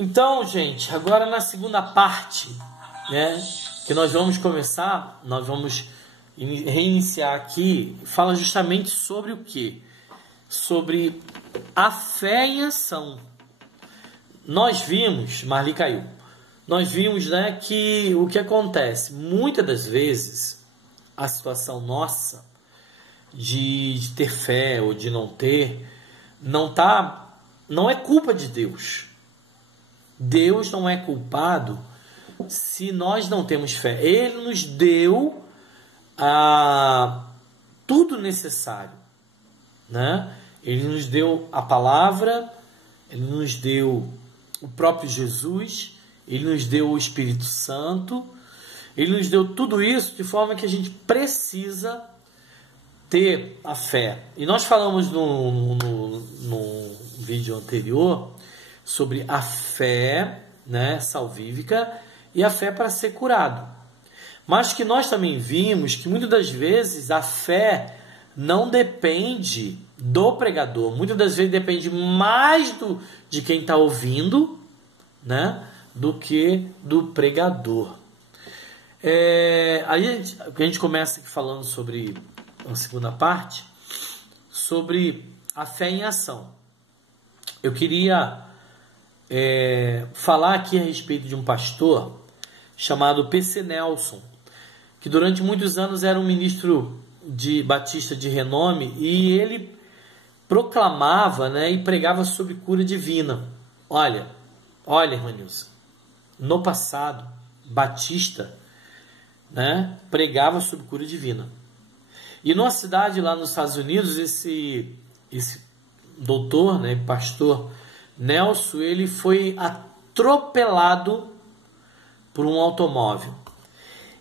Então, gente, agora na segunda parte, né, que nós vamos começar, nós vamos reiniciar aqui, fala justamente sobre o quê? Sobre a fé em ação. Nós vimos, Marli caiu, nós vimos, né, que o que acontece, muitas das vezes, a situação nossa de ter fé ou de não ter, não é culpa de Deus. Deus não é culpado se nós não temos fé. Ele nos deu tudo necessário, né? Ele nos deu a palavra, ele nos deu o próprio Jesus, ele nos deu o Espírito Santo, ele nos deu tudo isso de forma que a gente precisa ter a fé. E nós falamos no vídeo anterior sobre a fé, né, salvífica e a fé para ser curado. Mas que nós também vimos que muitas das vezes a fé não depende do pregador. Muitas das vezes depende mais de quem está ouvindo, né, do que do pregador. A gente começa aqui falando sobre a segunda parte, sobre a fé em ação. Eu queria falar aqui a respeito de um pastor chamado P.C. Nelson, que durante muitos anos era um ministro batista de renome, e ele proclamava, né, e pregava sobre cura divina. Olha, irmã Nilson, no passado, Batista, né, pregava sobre cura divina. E numa cidade lá nos Estados Unidos, esse doutor, né, pastor Nelson, ele foi atropelado por um automóvel.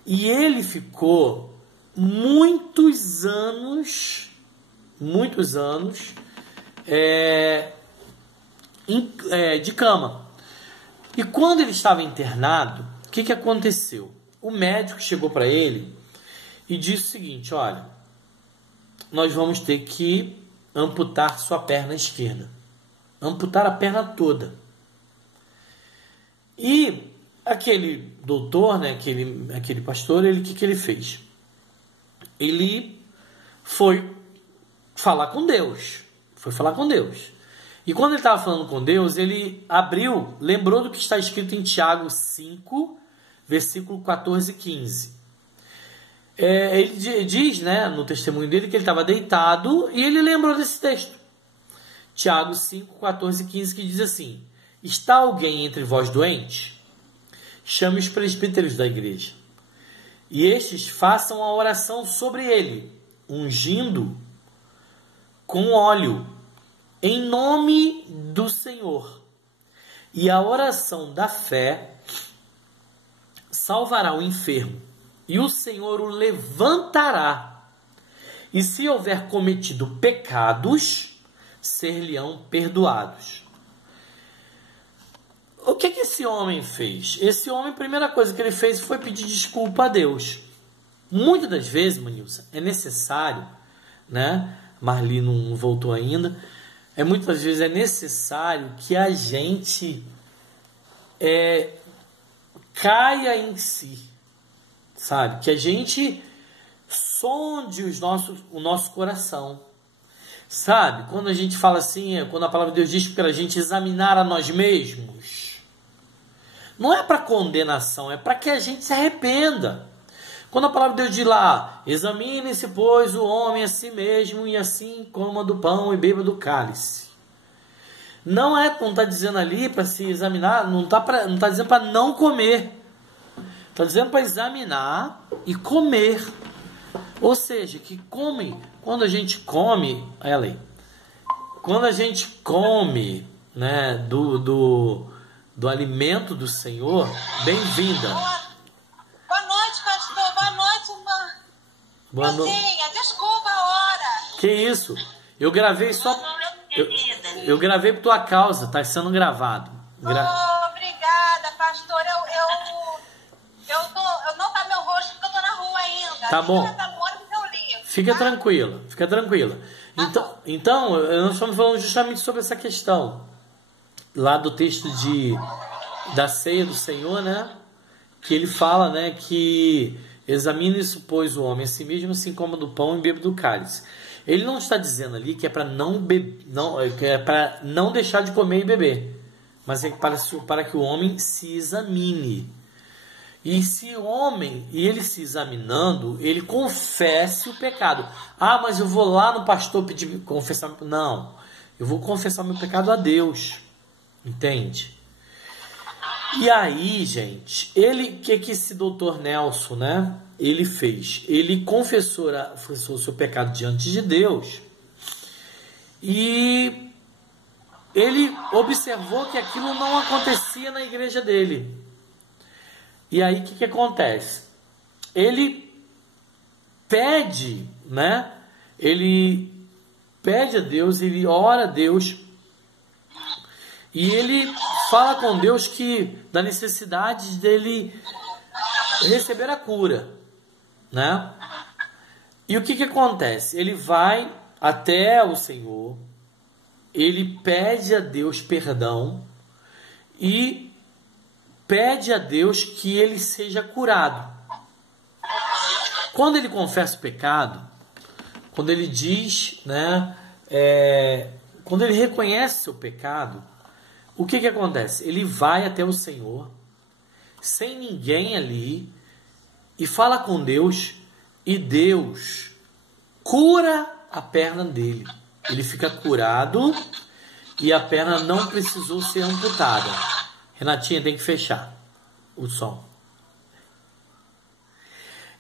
E ele ficou muitos anos de cama. E quando ele estava internado, o que aconteceu? O médico chegou para ele e disse o seguinte: olha, nós vamos ter que amputar sua perna esquerda. Amputar a perna toda. E aquele doutor, né, aquele pastor, o que ele fez? Ele foi falar com Deus. E quando ele estava falando com Deus, ele lembrou do que está escrito em Tiago 5, versículo 14 e 15. Ele diz, né, no testemunho dele, que ele estava deitado e ele lembrou desse texto. Tiago 5, 14 e 15, que diz assim: está alguém entre vós doente? Chame os presbíteros da igreja, e estes façam a oração sobre ele, ungindo com óleo, em nome do Senhor. E a oração da fé salvará o enfermo, e o Senhor o levantará. E se houver cometido pecados, ser-lhe-ão perdoados. O que esse homem fez? Esse homem, a primeira coisa que ele fez foi pedir desculpa a Deus. Muitas das vezes, Manilson, é necessário, né? Marli não voltou ainda. Muitas vezes é necessário que a gente caia em si, sabe? Que a gente sonde o nosso coração. Sabe? Quando a gente fala assim, quando a palavra de Deus diz para a gente examinar a nós mesmos, não é para condenação, é para que a gente se arrependa. Quando a palavra de Deus diz lá: examine-se, pois, o homem a si mesmo, e assim coma do pão e beba do cálice. Não está dizendo ali para se examinar, não está dizendo para não comer. Está dizendo para examinar e comer. Ou seja, que quando a gente come, quando a gente come, né, do alimento do Senhor, bem-vinda. Boa noite, pastor. Boa noite, irmã. Boa noite. Desculpa a hora. Que isso? Eu gravei só... Eu gravei por tua causa, está sendo gravado. Obrigada, pastor. Eu não tá meu rosto porque eu tô na rua ainda. Tá bom. Fica Tá? tranquila. Então, nós estamos falando justamente sobre essa questão lá do texto de da ceia do Senhor, né? Que ele fala, né, que examine-se, pois, o homem a si mesmo, assim como do pão e beba do cálice. Ele não está dizendo ali que é para não deixar de comer e beber, mas é para que o homem se examine. E se o homem, e ele se examinando, ele confesse o pecado. Ah, mas eu vou lá no pastor pedir confessar. Não, eu vou confessar meu pecado a Deus. Entende? E aí, gente, o que esse doutor Nelson, né? Ele fez? Ele confessou o seu pecado diante de Deus. E ele observou que aquilo não acontecia na igreja dele. E aí, o que acontece? Ele pede, né? Ele pede a Deus, ele ora a Deus. E ele fala com Deus da necessidade dele receber a cura, né? E o que acontece? Ele vai até o Senhor, ele pede a Deus perdão e pede a Deus que ele seja curado. Quando ele confessa o pecado, quando ele diz, né, quando ele reconhece seu pecado, o que acontece? Ele vai até o Senhor, sem ninguém ali, e fala com Deus, e Deus cura a perna dele. Ele fica curado e a perna não precisou ser amputada. Renatinha, tem que fechar o som.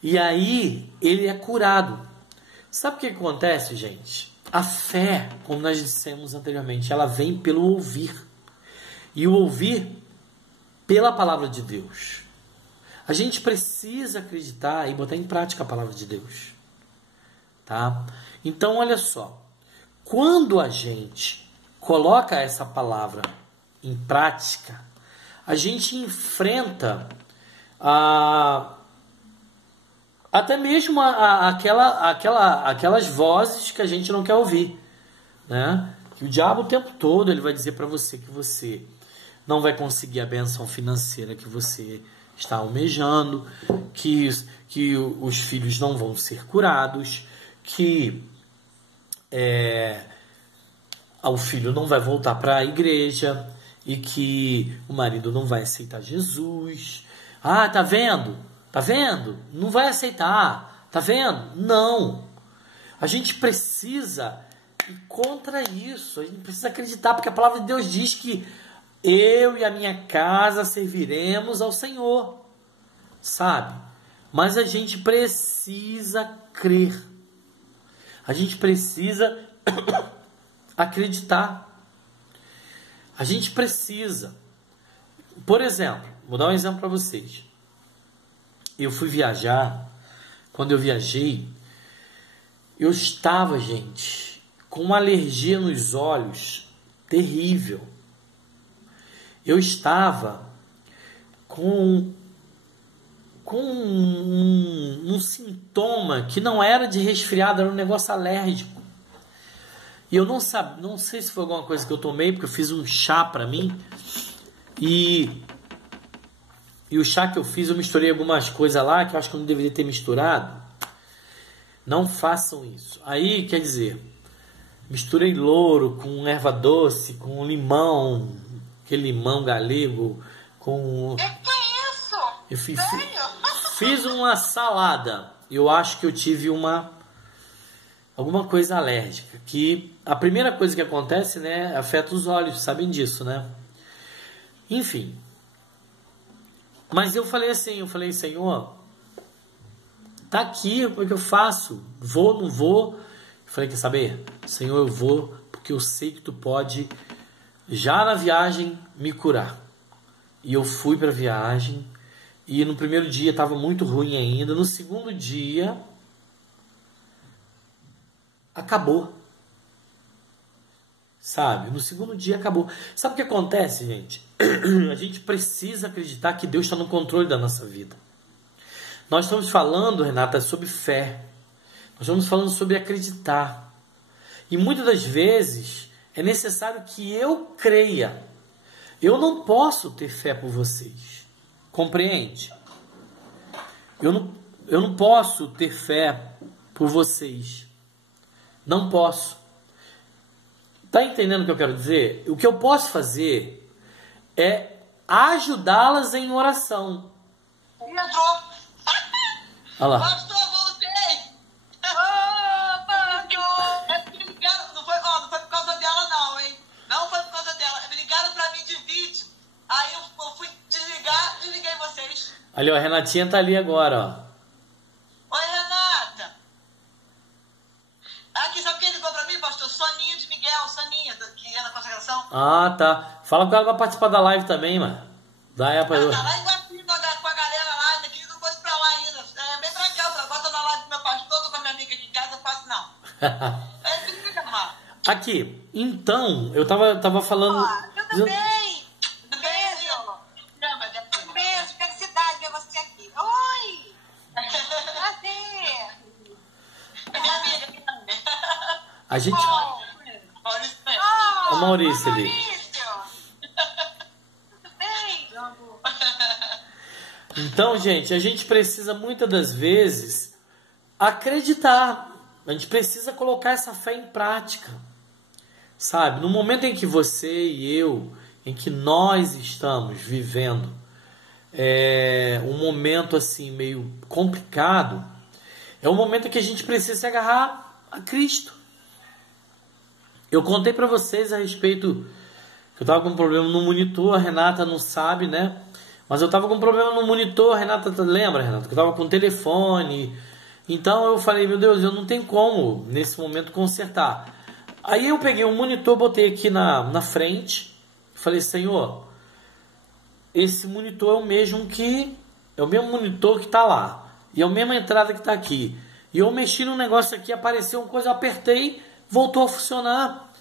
E aí, ele é curado. Sabe o que acontece, gente? A fé, como nós dissemos anteriormente, ela vem pelo ouvir. E o ouvir pela palavra de Deus. A gente precisa acreditar e botar em prática a palavra de Deus. Tá? Então, olha só. Quando a gente coloca essa palavra em prática, a gente enfrenta até mesmo aquelas vozes que a gente não quer ouvir, né? Que o diabo o tempo todo ele vai dizer para você que você não vai conseguir a bênção financeira que você está almejando, que os filhos não vão ser curados, que o filho não vai voltar para a igreja e que o marido não vai aceitar Jesus. Ah, tá vendo? Tá vendo? Não vai aceitar. Tá vendo? Não. A gente precisa ir contra isso. A gente precisa acreditar, porque a palavra de Deus diz que eu e a minha casa serviremos ao Senhor. Sabe? Mas a gente precisa crer. A gente precisa acreditar. A gente precisa. Por exemplo, vou dar um exemplo para vocês. Eu fui viajar. Quando eu viajei, eu estava, gente, com uma alergia nos olhos terrível. Eu estava com um sintoma que não era de resfriado, era um negócio alérgico. E eu não sei se foi alguma coisa que eu tomei, porque eu fiz um chá para mim. E o chá que eu fiz, eu misturei algumas coisas lá que eu acho que eu não deveria ter misturado. Não façam isso. Aí, quer dizer, misturei louro com erva doce, com limão, aquele limão galego, com... Que é isso? Eu fiz uma salada. Eu acho que eu tive alguma coisa alérgica. Que a primeira coisa que acontece, né, afeta os olhos, sabem disso, né? Enfim. Mas eu falei assim, Senhor, tá aqui, como é que eu faço? Vou, não vou? Eu falei, quer saber? Senhor, eu vou, porque eu sei que tu pode, já na viagem, me curar. E eu fui para a viagem, e no primeiro dia estava muito ruim ainda, no segundo dia, acabou. Sabe? No segundo dia acabou. Sabe o que acontece, gente? A gente precisa acreditar que Deus está no controle da nossa vida. Nós estamos falando, Renata, sobre fé. Nós estamos falando sobre acreditar. E muitas das vezes é necessário que eu creia. Eu não posso ter fé por vocês. Compreende? Eu não posso ter fé por vocês. Não posso. Tá entendendo o que eu quero dizer? O que eu posso fazer é ajudá-las em oração. Entrou. Olha lá. Pastor, voltei. Ah, pastor. É porque me ligaram, não foi por causa dela não, hein? Não foi por causa dela. Me ligaram pra mim de vídeo. Aí eu fui desligar, desliguei vocês. Ali, ó, a Renatinha tá ali agora, ó. Oi, Renata. Aqui, sabe quem ligou pra mim, pastor? Soninha de Miguel, Soninha, que é na consagração. Ah, tá. Fala com ela pra participar da live também, mano. Dá ela pra eu. Tá lá em Guapi com a galera lá, ainda queria que eu fosse pra lá ainda. É bem pra cá, agora tô na live do meu pastor, tô com a minha amiga aqui em casa, eu faço não. É briga, mano. Aqui, então, eu tava falando. Tudo bem? Tudo bem, Gil? Beijo, felicidade ver você aqui. Oi! Prazer! É minha amiga, minha amiga. A gente. Maurício. Ô, Maurício ali. Tudo bem? Então, gente, a gente precisa muitas das vezes acreditar. A gente precisa colocar essa fé em prática. Sabe? No momento em que você e eu, em que nós estamos vivendo um momento assim meio complicado, é um momento em que a gente precisa se agarrar a Cristo. Eu contei para vocês a respeito que eu estava com um problema no monitor, a Renata não sabe, né? Mas eu estava com um problema no monitor, a Renata, lembra, Renata? Que eu estava com o telefone. Então eu falei, meu Deus, eu não tenho como nesse momento consertar. Aí eu peguei um monitor, botei aqui na frente, falei, Senhor, esse monitor é o mesmo monitor que está lá, e é a mesma entrada que está aqui. E eu mexi no negócio aqui, apareceu uma coisa, eu apertei, voltou a funcionar.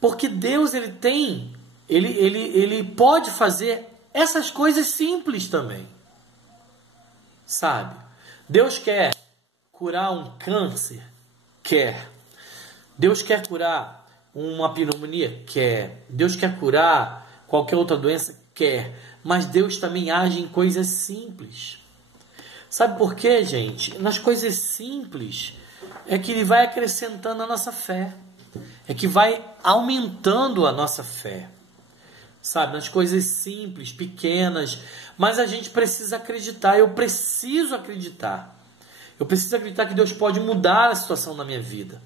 Porque Deus, ele pode fazer essas coisas simples também. Sabe? Deus quer curar um câncer? Quer. Deus quer curar uma pneumonia? Quer. Deus quer curar qualquer outra doença? Quer. Mas Deus também age em coisas simples. Sabe por quê, gente? Nas coisas simples é que Ele vai acrescentando a nossa fé. É que vai aumentando a nossa fé. Sabe? Nas coisas simples, pequenas. Mas a gente precisa acreditar. Eu preciso acreditar. Eu preciso acreditar que Deus pode mudar a situação da minha vida.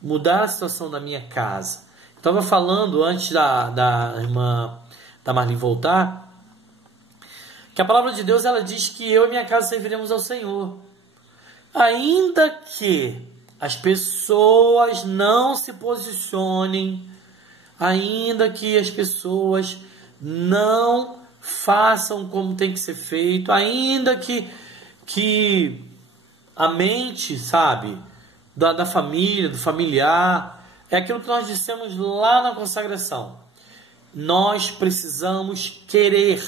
Mudar a situação da minha casa. Eu estava falando antes da irmã da Marlene voltar, que a palavra de Deus, ela diz que eu e minha casa serviremos ao Senhor. Ainda que as pessoas não se posicionem, ainda que as pessoas não façam como tem que ser feito, ainda que a mente, sabe, da família, do familiar, é aquilo que nós dissemos lá na consagração. Nós precisamos querer.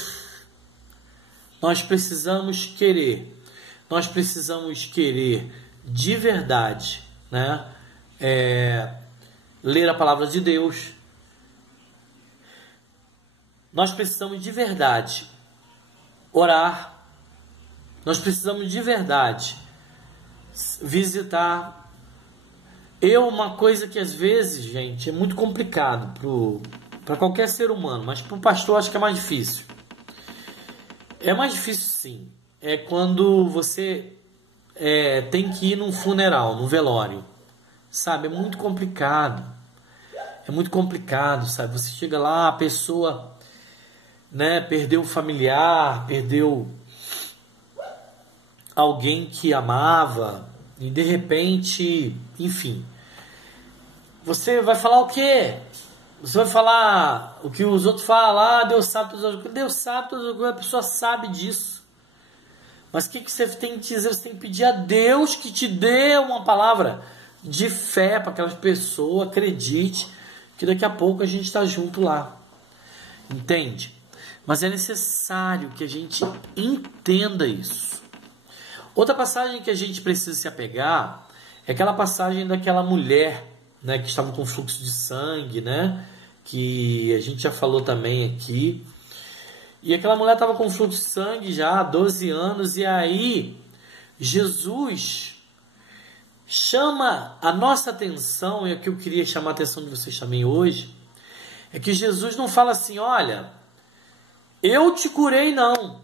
Nós precisamos querer. Nós precisamos querer de verdade, né? Ler a palavra de Deus. Nós precisamos de verdade orar. Nós precisamos de verdade visitar. Uma coisa que às vezes, gente, é muito complicado para qualquer ser humano, mas para o pastor acho que é mais difícil. É mais difícil, sim. É quando você tem que ir num funeral, num velório. Sabe? É muito complicado. É muito complicado, sabe? Você chega lá, a pessoa, né, perdeu um familiar, perdeu alguém que amava, e de repente, enfim. Você vai falar o quê? Você vai falar o que os outros falam, Deus sabe todas as coisas. Deus sabe todas as coisas, a pessoa sabe disso. Mas o que você tem que dizer? Você tem que pedir a Deus que te dê uma palavra de fé para aquela pessoa, acredite que daqui a pouco a gente está junto lá. Entende? Mas é necessário que a gente entenda isso. Outra passagem que a gente precisa se apegar é aquela passagem daquela mulher, né, que estava com fluxo de sangue, né, que a gente já falou também aqui. E aquela mulher estava com fluxo de sangue já há 12 anos, e aí Jesus chama a nossa atenção, e é o que eu queria chamar a atenção de vocês também hoje, é que Jesus não fala assim, olha, eu te curei não.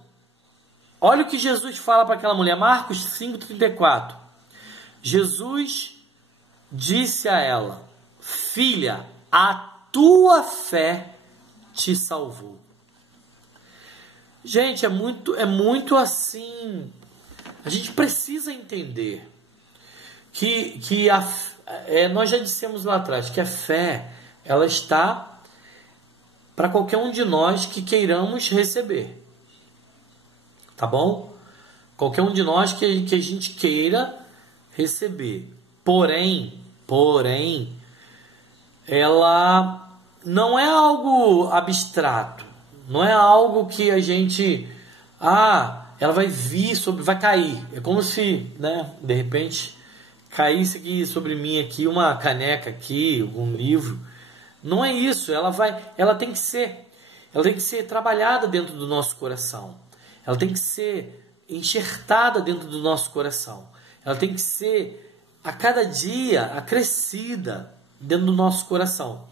Olha o que Jesus fala para aquela mulher, Marcos 5,34. Jesus disse a ela, filha, a tua fé te salvou. Gente, é muito assim, a gente precisa entender que nós já dissemos lá atrás que a fé, ela está para qualquer um de nós que queiramos receber, tá bom? Qualquer um de nós que a gente queira receber, porém, ela não é algo abstrato, não é algo que a gente, ela vai vir vai cair, é como se, né, de repente caísse aqui sobre mim aqui uma caneca aqui, algum livro. Não é isso, ela tem que ser trabalhada dentro do nosso coração. Ela tem que ser enxertada dentro do nosso coração. Ela tem que ser a cada dia acrescida dentro do nosso coração.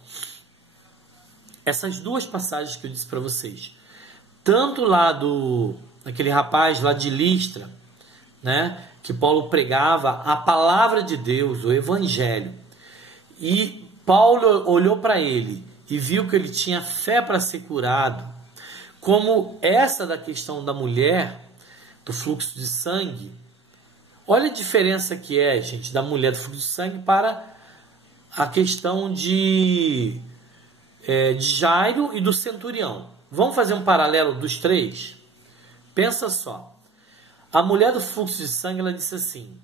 Essas duas passagens que eu disse para vocês, tanto lá daquele rapaz lá de Listra, né, que Paulo pregava a palavra de Deus, o evangelho, e Paulo olhou para ele e viu que ele tinha fé para ser curado, como essa da questão da mulher, do fluxo de sangue. Olha a diferença que é, gente, da mulher do fluxo de sangue para a questão de Jairo e do centurião. Vamos fazer um paralelo dos três? Pensa só. A mulher do fluxo de sangue, ela disse assim,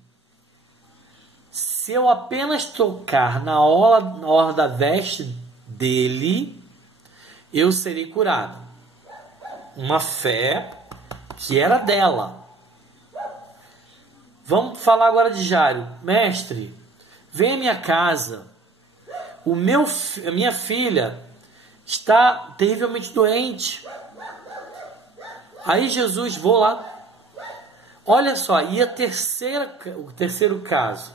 se eu apenas tocar na orla da veste dele, eu serei curado. Uma fé que era dela. Vamos falar agora de Jairo. Mestre, vem à minha casa. A minha filha está terrivelmente doente. Aí Jesus, vou lá. Olha só, e o terceiro caso,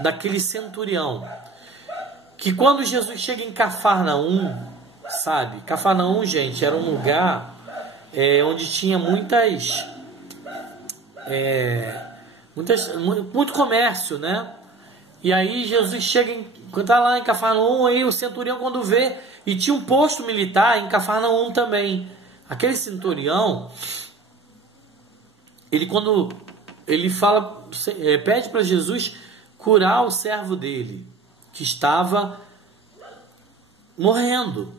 daquele centurião, que quando Jesus chega em Cafarnaum, sabe? Cafarnaum, gente, era um lugar onde tinha muito comércio, né? E aí Jesus chega, está lá em Cafarnaum, aí o centurião quando vê, e tinha um posto militar em Cafarnaum também. Aquele centurião, ele fala, pede para Jesus curar o servo dele, que estava morrendo.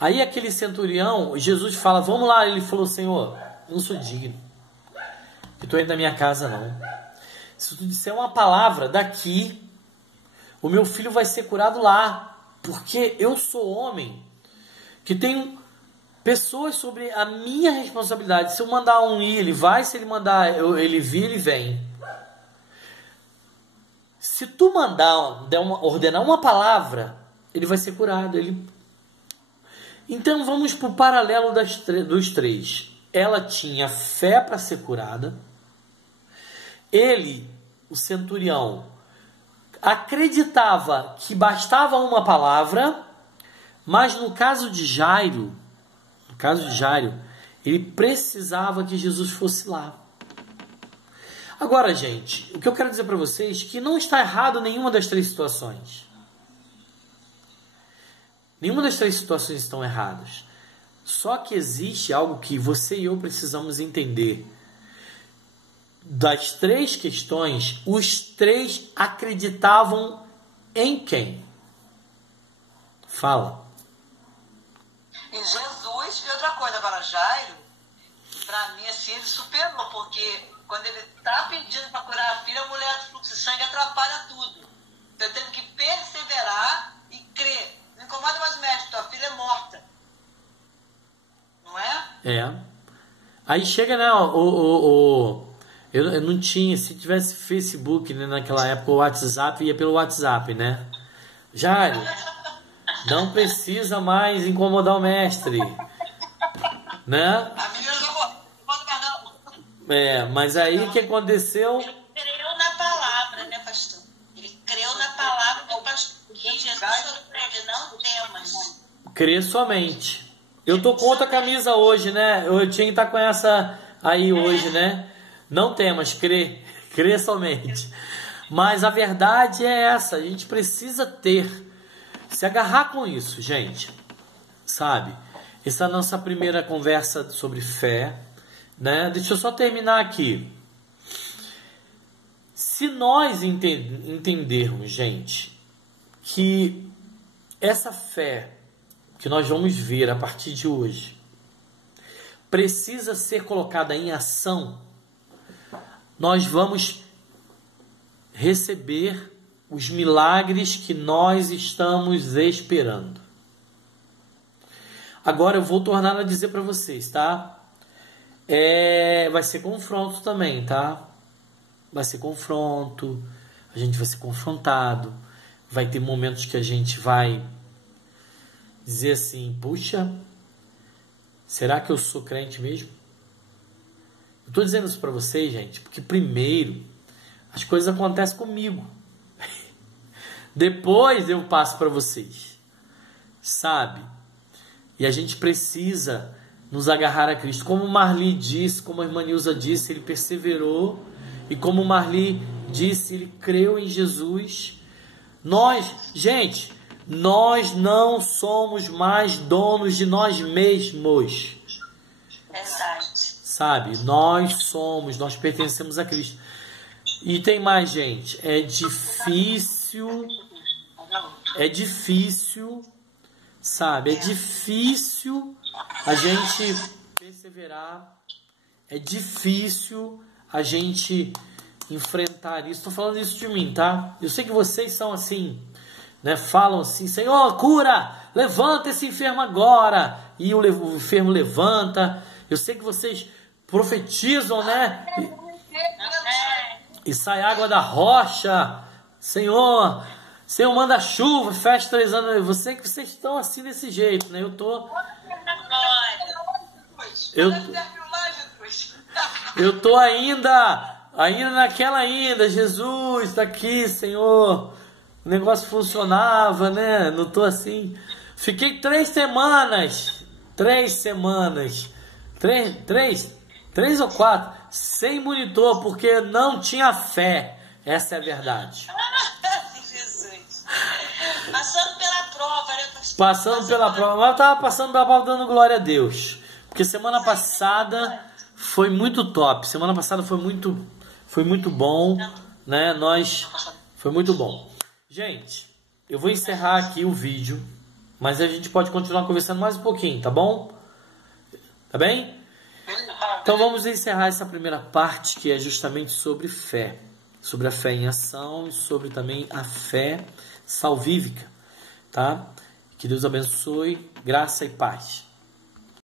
Aí aquele centurião, Jesus fala, vamos lá. Ele falou, Senhor, eu não sou digno que tu entre na minha casa, não. Se tu disser uma palavra daqui, o meu filho vai ser curado lá, porque eu sou homem que tenho pessoas sobre a minha responsabilidade. Se eu mandar um ir, ele vai. Se ele mandar ele vir, ele vem. Se tu ordenar uma palavra, ele vai ser curado. Então vamos para o paralelo dos três. Ela tinha fé para ser curada. Ele, o centurião, acreditava que bastava uma palavra, mas no caso de Jairo, ele precisava que Jesus fosse lá. Agora, gente, o que eu quero dizer para vocês é que não está errado nenhuma das três situações. Nenhuma das três situações estão erradas. Só que existe algo que você e eu precisamos entender. Das três questões, os três acreditavam em quem? Fala. Em Jesus. E outra coisa, agora Jairo, para mim, assim, ele superou, porque quando ele está pedindo para curar a filha, a mulher do fluxo de sangue atrapalha tudo. Então eu tenho que perseverar e crer. Não incomoda mais o mestre, tua filha é morta. Não é? Aí chega, né, eu não tinha, se tivesse Facebook, né, naquela época, o WhatsApp ia pelo WhatsApp, né? Jairo, Não precisa mais incomodar o mestre. Né? A menina já morreu, não pode mais não. Mas aí o que aconteceu? Ele creu na palavra, né, pastor? Ele creu na palavra do pastor. Que Jesus falou para ele, não temas. Crer somente. Eu tô com outra camisa hoje, né? Eu tinha que estar com essa aí hoje, né? Não temas, crer somente. Mas a verdade é essa, a gente precisa se agarrar com isso, gente. Sabe? Essa é a nossa primeira conversa sobre fé, né? Deixa eu só terminar aqui. Se nós entendermos, gente, que essa fé que nós vamos ver a partir de hoje precisa ser colocada em ação, nós vamos receber os milagres que nós estamos esperando. Agora eu vou tornar a dizer para vocês, tá? Vai ser confronto também, tá? Vai ser confronto, a gente vai ser confrontado, vai ter momentos que a gente vai dizer assim, puxa, será que eu sou crente mesmo? Eu estou dizendo isso para vocês, gente, porque primeiro as coisas acontecem comigo. Depois eu passo para vocês, sabe? E a gente precisa nos agarrar a Cristo. Como o Marli disse, como a irmã Nilza disse, ele perseverou. E como o Marli disse, ele creu em Jesus. Gente, nós não somos mais donos de nós mesmos. Verdade. Sabe? Nós pertencemos a Cristo. E tem mais, gente. É difícil, sabe? É difícil a gente perseverar. É difícil a gente enfrentar isso. Estou falando isso de mim, tá? Eu sei que vocês são assim, né? Falam assim, Senhor, cura! Levanta esse enfermo agora! E o enfermo levanta. Eu sei que vocês profetizam, né? E sai água da rocha. Senhor manda chuva, fecha 3 anos. Eu sei que vocês estão assim desse jeito, né? Eu tô ainda naquela Jesus, tá aqui, Senhor. O negócio funcionava, né? Não tô assim. Fiquei 3 semanas, 3 ou 4, sem monitor, porque não tinha fé. Essa é a verdade. Jesus. Passando pela prova, né? Passando pela prova. Mas eu estava passando pela prova dando glória a Deus. Porque semana passada foi muito top. Semana passada foi muito bom, né? Foi muito bom. Gente, eu vou encerrar aqui o vídeo, mas a gente pode continuar conversando mais um pouquinho, tá bom? Tá bem? Então vamos encerrar essa primeira parte, que é justamente sobre fé. Sobre a fé em ação e sobre também a fé salvífica, tá? Que Deus abençoe, graça e paz.